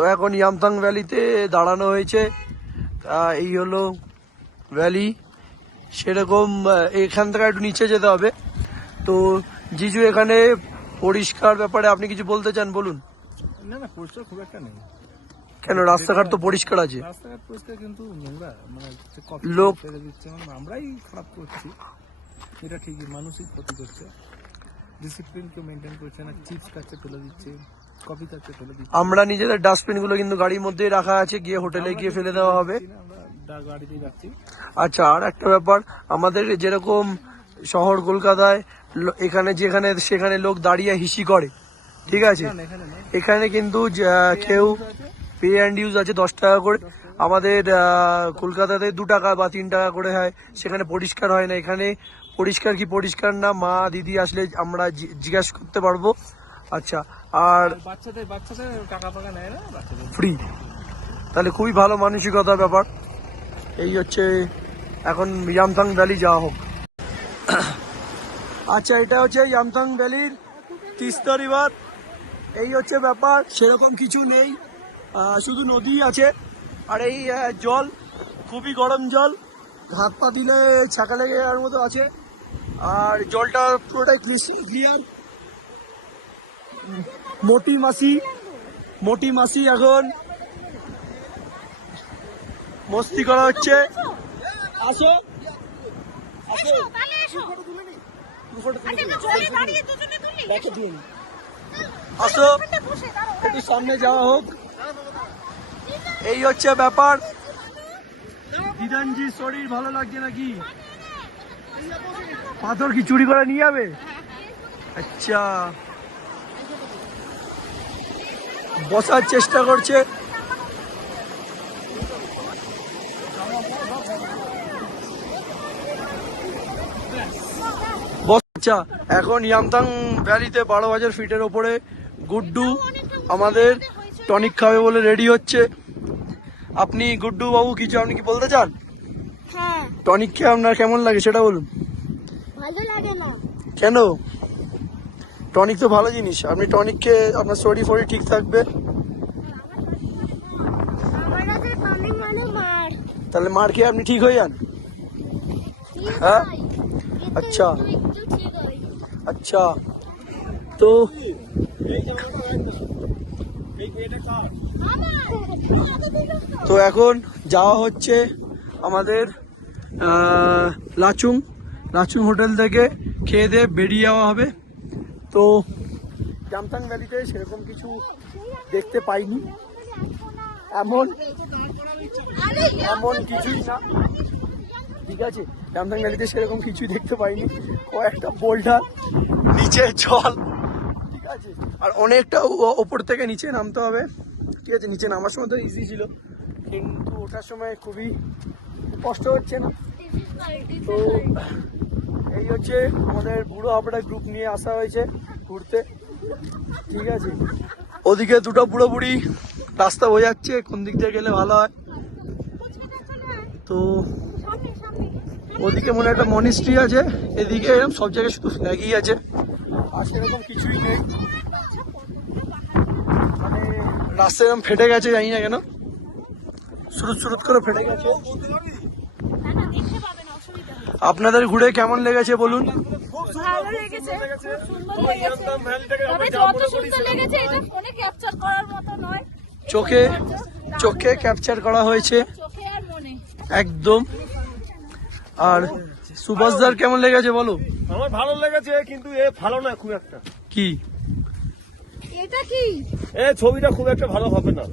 তো এখন ইয়ামথাং ভ্যালিতে দাঁড়ানো হয়েছে। এই হলো ভ্যালি। সেরকম এখান থেকে একটু নিচে যেতে হবে। তো জিজু, এখানে পরিষ্কার ব্যাপারে আপনি কিছু বলতে চান? বলুন। না না, পরিষ্কার খুব একটা নেই। কেন? রাস্তাঘাট তো পরিষ্কার আছে। রাস্তাঘাট পরিষ্কার, কিন্তু নোংরা, মানে লোক ফেলে দিচ্ছে, মানে আমরাই খারাপ করছি। এটা ঠিকই, মানুষই ক্ষতি করছে, ডিসিপ্লিন কেউ মেনটেন করছে না, চিপস খাচ্ছে ফেলে দিচ্ছে, কফি খাচ্ছে ফেলে দিচ্ছে। আমরা নিজেদের ডাস্টবিন গুলো কিন্তু গাড়ির মধ্যেই রাখা আছে, গিয়ে হোটেলে গিয়ে ফেলে দেওয়া হবে। আমরা গাড়িতেই রাখছি। আচ্ছা, আর একটা ব্যাপার, আমাদের যেরকম শহর কলকাতায় এখানে যেখানে সেখানে লোক দাঁড়িয়ে হিসি করে, ঠিক আছে, এখানে কিন্তু কেউ পে অ্যান্ড ইউজ আছে 10 টাকা করে। আমাদের কলকাতাতে 2 টাকা বা 3 টাকা করে হয়, সেখানে পরিষ্কার হয় না। এখানে পরিষ্কার কি পরিষ্কার না, মা দিদি আসলে আমরা জিজ্ঞাসা করতে পারবো। আচ্ছা, আর বাচ্চাদের টাকা পাকা নেয় না, বাচ্চাদের ফ্রি। তাহলে খুবই ভালো মানসিকতার ব্যাপার। এই হচ্ছে এখন ইয়ামথাং ভ্যালি যাওয়া হোক। আচ্ছা, এটা হচ্ছে ইয়ামথাং ভ্যালির তিস্তা রিভার। এই হচ্ছে ব্যাপার, সেরকম কিছু নেই, শুধু নদী আছে। আর এই জল খুবই গরম জল, হাত পা দিলে ছাকা লেগে যাওয়ার মতো আছে। আর জলটা পুরোটাই ক্লিয়ার। মোটি মাসি এখন মস্তি করা হচ্ছে। আসো আসো, একটু সামনে যাওয়া হোক। এই হচ্ছে ব্যাপার। দিদানজির শরীর ভালো লাগছে নাকি? পাথর কি চুরি করে নিয়ে যাবে? আচ্ছা, বসার চেষ্টা করছে। আচ্ছা, এখন ইয়ামথাং ভ্যালিতে 12,000 ফিটের ওপরে গুড্ডু আমাদের টনিক খাবে বলে রেডি হচ্ছে। আপনি গুড্ডু বাবু কিছু আপনি কি বলতে চান? হ্যাঁ, টনিক খেয়ে আপনার কেমন লাগে সেটা বলুন। ভালো লাগে না। কেন? টনিক তো ভালো জিনিস। আপনি টনিক খেয়ে আপনার শরীর ঠিক থাকবে। আমার কাছে টনিক মানে মার। তাহলে মার খেয়ে আপনি ঠিক হয়ে যান? হ্যাঁ, আচ্ছা আচ্ছা। তো তো এখন যাওয়া হচ্ছে আমাদের লাচুং হোটেল থেকে, খেয়ে দিয়ে বেরিয়ে যাওয়া হবে। তো ইয়ামথাং ভ্যালিতে সেরকম কিছু দেখতে পাইনি, এমন কিছুই না, ঠিক আছে। ইয়ামথাং ভ্যালিতে সেরকম কিছুই দেখতে পাইনি, কয়েকটা বোল্ডার, নিচে জল, ঠিক আছে। আর অনেকটা ওপর থেকে নিচে নামতে হবে, ঠিক আছে। নিচে নামার সময় তো ইজি ছিল, কিন্তু ওঠার সময় খুবই কষ্ট হচ্ছে না। তো এই হচ্ছে আমাদের বুড়ো হাবড়া গ্রুপ নিয়ে আসা হয়েছে ঘুরতে, ঠিক আছে। ওদিকে দুটো বুড়ো বুড়ি রাস্তা বোঝাচ্ছে কোন দিক দিয়ে গেলে ভালো হয়। তো ওদিকে মনে একটা মনিস্ট্রি আছে, এদিকে এরকম সব জায়গায় শুধু ফ্ল্যাগই আছে, আর সেরকম কিছুই নেই। মানে রাস্তা এরকম ফেটে গেছে, জানি না কেন, সুরুত করে ফেটে গেছে। আপনাদের ঘুরে কেমন লেগেছে বলুন? ভালো লেগেছে, সুন্দর লেগেছে। তবে যত সুন্দর লেগেছে এটা ফোনে ক্যাপচার করার মতো নয়, চোখে ক্যাপচার করা হয়েছে চোখে আর মনে একদম। আর সুভাষদার কেমন লেগেছে বলো? আমার ভালো লেগেছে, কিন্তু এ ভালো না খুব একটা। কি? এটা কি? এ ছবিটা খুব একটা ভালো হবে না।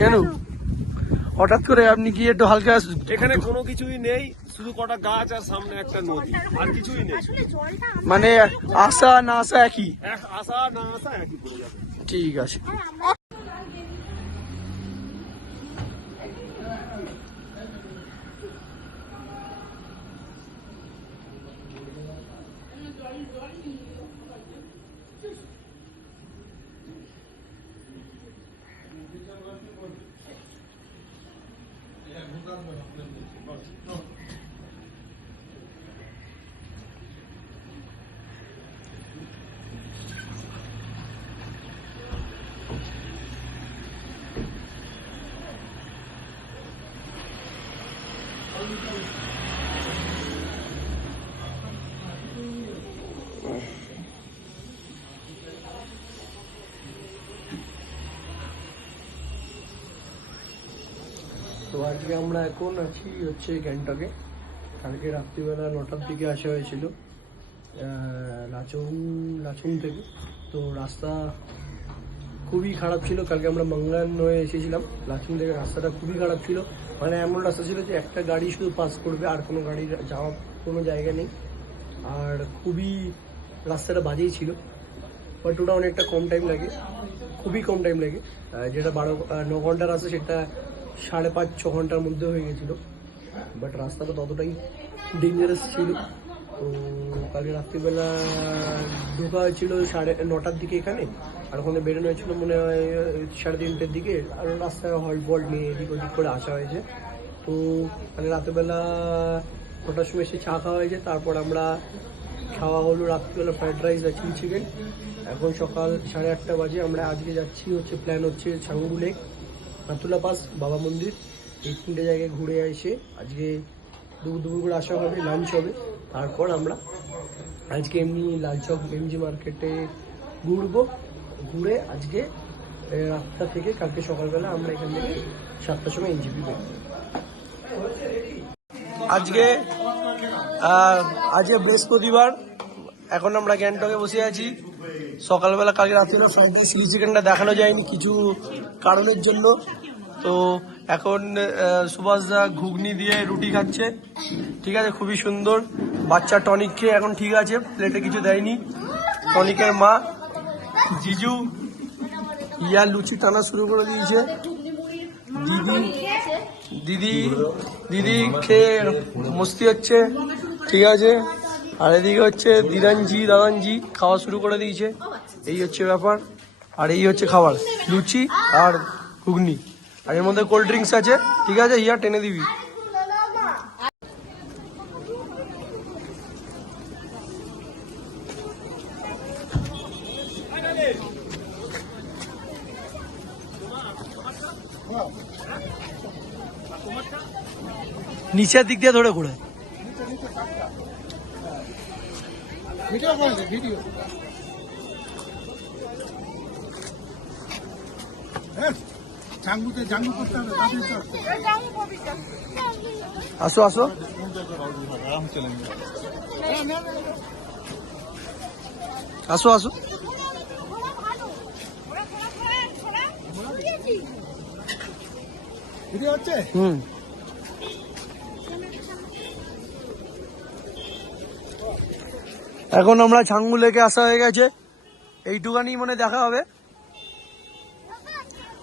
কেন হঠাৎ করে আপনি কি একটু হালকা? এখানে কোনো কিছুই নেই, শুধু কটা গাছ আর সামনে একটা নদী, আর কিছুই নেই। আসলে জলটা মানে আসা না আসা একই? আসা না আসা একই পড়ে যাবে। ঠিক আছে। তো আজকে আমরা এখন আছি হচ্ছে গ্যাংটকে। কালকে রাত্রিবেলা 9টার দিকে আসা হয়েছিল লাচুং থেকে। তো রাস্তা খুবই খারাপ ছিল। কালকে আমরা মঙ্গান হয়ে এসেছিলাম, লাচুং থেকে রাস্তাটা খুবই খারাপ ছিল। মানে এমন রাস্তা ছিল যে একটা গাড়ি শুধু পাস করবে, আর কোনো গাড়ি যাওয়ার কোনো জায়গা নেই। আর খুবই রাস্তাটা বাজেই ছিল, বাট ওটা অনেকটা কম টাইম লাগে, খুবই কম টাইম লাগে। যেটা 9 ঘন্টার রাস্তা সেটা 5.5-6 ঘন্টার মধ্যে হয়ে গেছিলো। বাট রাস্তাটা ততটাই ডেঞ্জারাস ছিল। তো কালকে রাত্রিবেলা ঢোকা হয়েছিল 9:30-টার দিকে এখানে, আর ওখানে বেরোনো হয়েছিল মনে হয় 3:30-র দিকে। আর রাস্তায় হল্ট বল্ট নিয়ে এদিক ওদিক করে আসা হয়েছে। তো কালকে রাত্রিবেলা 9টার সময় এসে চা খাওয়া হয়েছে। তারপর আমরা খাওয়া হলো রাত্রিবেলা ফ্রাইড রাইস আর চিলি চিকেন। এখন সকাল 8:30 বাজে। আমরা আজকে যাচ্ছি প্ল্যান হচ্ছে ছাঙ্গু লেক, নাথুলা পাস, বাবা মন্দির, এই 3টে জায়গায় ঘুরে এসে আজকে দুপুর করে আসা হবে, লাঞ্চ হবে। তারপর আমরা আজকে এমনি লালচক এমজি মার্কেটে ঘুরবো। ঘুরে আজকে রাতটা থেকে কালকে সকালবেলা আমরা এখান থেকে 7টার সময় এনজিপি বেরোবো। আজকে বৃহস্পতিবার, এখন আমরা গ্যাংটকে বসে আছি। সকালবেলা কালকে রাত্রে ফ্রাইড রাইস চিলি চিকেনটা দেখানো যায়নি কিছু কারণের জন্য। তো এখন সুভাষদা ঘুগনি দিয়ে রুটি খাচ্ছে, ঠিক আছে, খুবই সুন্দর। বাচ্চা টনিক খেয়ে এখন ঠিক আছে, প্লেটে কিছু দেয়নি। টনিকের মা জিজু ইয়া লুচি টানা শুরু করে দিয়েছে। দিদি খেয়ে মস্তি হচ্ছে, ঠিক আছে। আর এদিকে হচ্ছে দাদানজি খাওয়া শুরু করে দিয়েছে। এই হচ্ছে ব্যাপার। আর এই হচ্ছে খাবার, লুচি আর ঘুগনি, আর এর মধ্যে কোল্ড ড্রিঙ্কস আছে, ঠিক আছে। ইয়া টেনে দিবি। নিচের দিক দিয়ে ধরে ঘুরে ভিডিও জাঙ্গু করতে হবে। আসো আসো, আসো আসো। ভিডিও হচ্ছে। এখন আমরা ছাঙ্গু লেকে আসা হয়ে গেছে, এইটুকানি মানে দেখা হবে।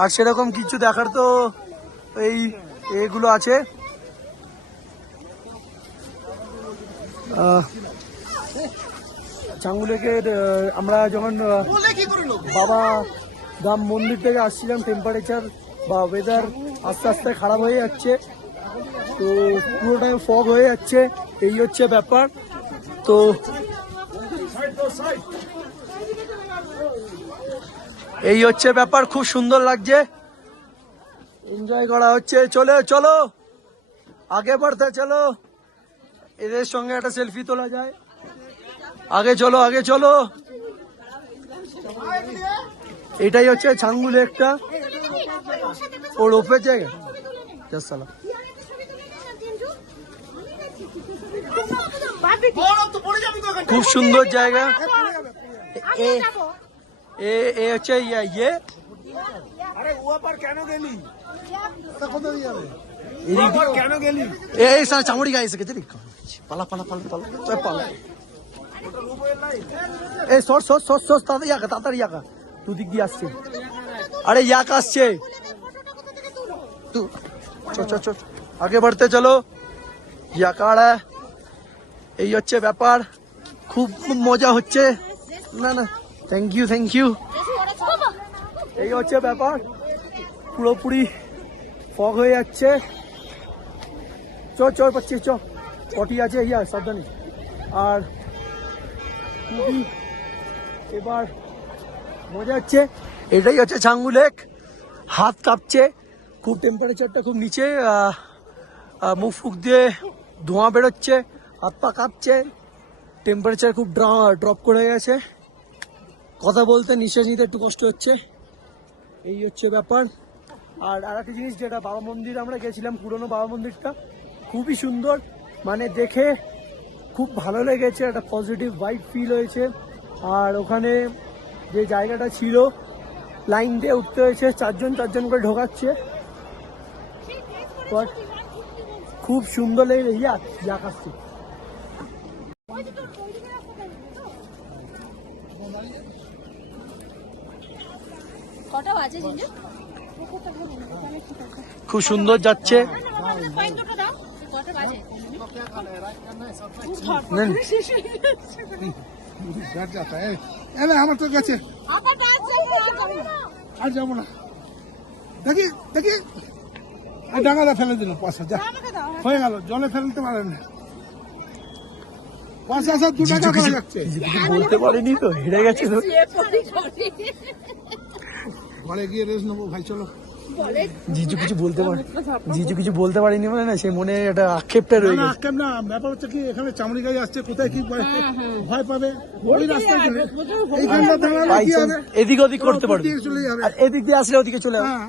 আর সেরকম কিছু দেখার তো এগুলো আছে। ছাঙ্গু লেকের আমরা যখন বাবা ধাম মন্দির থেকে আসছিলাম, টেম্পারেচার বা ওয়েদার আস্তে আস্তে খারাপ হয়ে যাচ্ছে, তো পুরোটাই ফগ হয়ে যাচ্ছে, এই হচ্ছে ব্যাপার। তো এই হচ্ছে ব্যাপার, খুব সুন্দর লাগছে, এনজয় করা হচ্ছে। চলো আগে বাড়তে, চলো এদের সঙ্গে একটা সেলফি তোলা যায়। আগে চলো। এটাই হচ্ছে ছাঙ্গু লেকটা, ও রোপের জায়গা। খুব সুন্দর জায়গা। এ হচ্ছে ইয়ে। কেন গেলি? এই সারা চামড়ি গায়ে এসে গেছে, পালা এই সর তাড়াতাড়ি ইয়াকা দুদিক দিয়ে আসছে। আরে ইয়াক আসছে, চ আগে বাড়তে চলো। ইয়াকাড়া, এই হচ্ছে ব্যাপার, খুব মজা হচ্ছে। না থ্যাংক ইউ। এই হচ্ছে ব্যাপার, পুরোপুরি ফগ হয়ে যাচ্ছে। চ পাচ্ছি, পটি আছে ইয়া সাবধানে। আর খুবই এবার মজা হচ্ছে। এটাই হচ্ছে ছাঙ্গু লেক। হাত কাঁপছে খুব, টেম্পারেচারটা খুব নিচে, মুখ ফুক দিয়ে ধোঁয়া বেরোচ্ছে, হাত পা কাঁপছে, টেম্পারেচার খুব ড্রপ করে গেছে, কথা বলতে নিঃশ্বাস নিতে একটু কষ্ট হচ্ছে। এই হচ্ছে ব্যাপার। আর একটা জিনিস যেটা বাবা মন্দির আমরা গেছিলাম, পুরনো বাবা মন্দিরটা খুবই সুন্দর, মানে দেখে খুব ভালো লেগেছে, একটা পজিটিভ ভাইব ফিল হয়েছে। আর ওখানে যে জায়গাটা ছিল লাইন দিয়ে উঠতে হয়েছে, চারজন করে ঢোকাচ্ছে, বাট খুব সুন্দর লেগে আকাশটি। কটা বাজে জিনিস? খুব সুন্দর যাচ্ছে। কটা বাজে? নেন। আমার তো গেছে, আমার বাজে আর যাবো না। দেখি দেখি ডাঙাটা ফেলে দিল পয়সা, যা হয়ে গেল, জলে ফেলতে পারেন না। পয়সা 2 টাকা করে যাচ্ছে। কিছু বলতে পারিনি তো, হেরে গেছে তো। ঘরে গিয়ে রেস্ট নেবো ভাই, চলো। জিজু কিছু বলতে পারিনি মানে না, সে মনে একটা আক্ষেপটা রয়ে না, গেছে। আজকাল না, ব্যাপার হচ্ছে কি, এখানে চামড়ি গাড়ি আসছে, কোথায় কি ভয় পাবে, ওই রাস্তায় গেলে এইখানটা দাঁড়ালে কি হবে, এদিক ওদিক করতে পারবে, দিয়ে চলে যাবে। আর এদিক দিয়ে আসলে ওদিকে চলে যাবে। হ্যাঁ,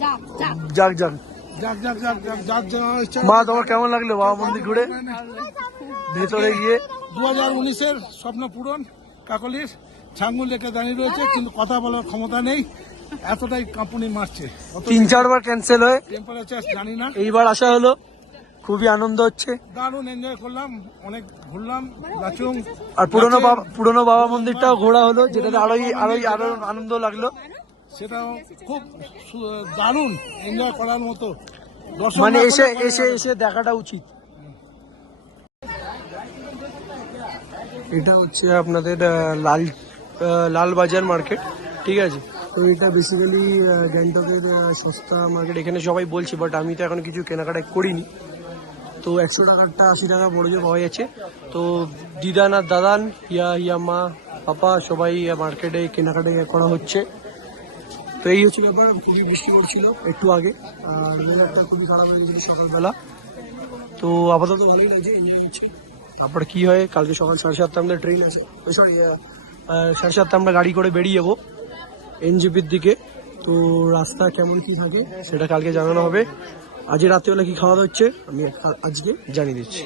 যাক যাক। যাক যাক যাক যাক যাক যাক যাওয়া ইচ্ছা। মা, তোমার কেমন লাগলো বাবা মন্দির ঘুরে ভেতরে গিয়ে? 2019-এর স্বপ্ন পূরণ। কাকলির ছাঙ্গুল লেকে দাঁড়িয়ে রয়েছে, কিন্তু কথা বলার ক্ষমতা নেই, এতটাই কাঁপুনি মারছে। 3-4 বার ক্যান্সেল হয়ে টেম্পারেচার জানি না, এইবার আসা হলো, খুবই আনন্দ হচ্ছে। দারুণ এনজয় করলাম, অনেক ঘুরলাম লাচুং। আর পুরনো বাবা মন্দিরটাও ঘোরা হলো, যেটাতে আরো আনন্দ লাগলো। সেটাও খুব দারুণ এনজয় করার মতো, দর্শন মানে না এসে করলে এসে এসে দেখাটা উচিত। এটা হচ্ছে আপনাদের লালবাজার মার্কেট, ঠিক আছে। তো এটা বেসিক্যালি গ্যাংটকের সস্তা মার্কেট, এখানে সবাই বলছে, বাট আমি তো এখন কিছু কেনাকাটা করিনি। তো 100 টাকারটা 80 টাকা বড় জোর পাওয়া যাচ্ছে। তো দিদান আর দাদান, ইয়া মা পাপা সবাই মার্কেটে কেনাকাটা করা হচ্ছে। তো এই হচ্ছে ব্যাপার, খুবই বৃষ্টি পড়ছিল একটু আগে, আর ওয়েদারটা খুবই খারাপ হয়ে গেছিল সকালবেলা। তো আপাতত ভালোই লাগছে, এনজয় করছি। তারপরে কি হয়, কালকে সকাল 7:30 আমাদের ট্রেন আছে, সরি 7:30 আমরা গাড়ি করে বেরিয়ে যাবো এনজেপির দিকে। তো রাস্তা কেমন কি থাকে সেটা কালকে জানানো হবে। আজ রাত্রেবেলা কি খাওয়া দাওয়া হচ্ছে আমি আজকে জানিয়ে দিচ্ছি।